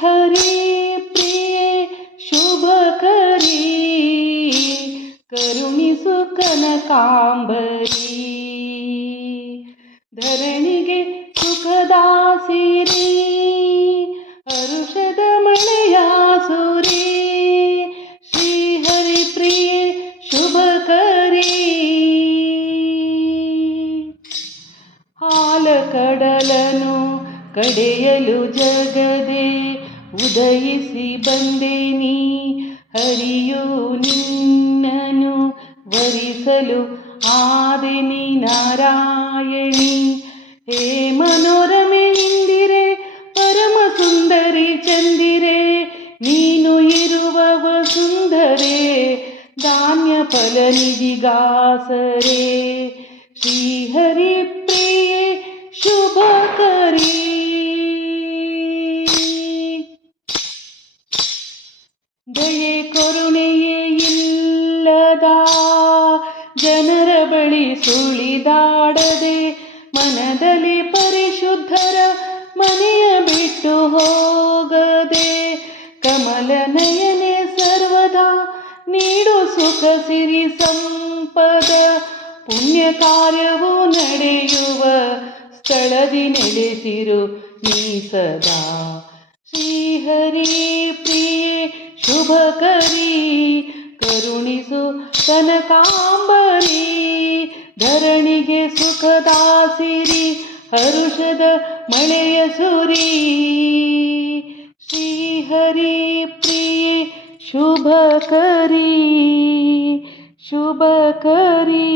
ಹರಿ ಪ್ರಿಯೆ ಶುಭಕರಿ ಕರುಣಿಸು ಕನಕಾಂಬರಿ ಧರಣಿಗೆ ಸುಖದಾಸಿರಿ ಹರುಷದ ಮಳೆಯ ಸುರಿ ಶ್ರೀಹರಿ ಪ್ರಿಯೆ ಶುಭಕರಿ ಹಾಲ ಕಡಲನು ಕಡೆಯಲು ಜಗದೆ ಉದಯಿಸಿ ಬಂದೆ ನೀ ಹರಿಯು ನಿನ್ನನು ವರಿಸಲು ಆದಿನಿ ನಾರಾಯಣಿ ಹೇ ಮನೋರಮೆ ಇಂದಿರೆ ಪರಮ ಸುಂದರಿ ಚಂದಿರೆ ನೀನು ಇರುವ ವಸುಂಧರೆ ಧಾನ್ಯ ಫಲ ನಿಧಿಗಾಸರೆ ಶ್ರೀಹರಿ ಪ್ರಿಯೆ ಶುಭಕರಿ ದಯೆ ಕರುಣೆಯೇ ಇಲ್ಲದ ಜನರ ಬಳಿ ಸುಳಿದಾಡದೆ ಮನದಲ್ಲಿ ಪರಿಶುದ್ಧರ ಮನೆಯ ಬಿಟ್ಟು ಹೋಗದೆ ಕಮಲ ನಯನೆ ಸರ್ವದಾ ನೀಡು ಸುಖ ಸಿರಿ ಸಂಪದ ಪುಣ್ಯ ಕಾರ್ಯವು ನಡೆಯುವ ಸ್ಥಳದಿ ನೆಲೆಸಿರು ನೀ ಸದಾ ಶ್ರೀಹರಿ ಪ್ರಿಯೆ ಶುಭಕರಿ ಕರುಣಿಸು ಕನಕಾಂಬರಿ ಧರಣಿಗೆ ಸುಖದಾಸಿರಿ ಹರುಷದ ಮಳೆಯ ಸುರಿ ಶ್ರೀಹರಿ ಪ್ರಿಯೆ ಶುಭಕರಿ ಶುಭಕರಿ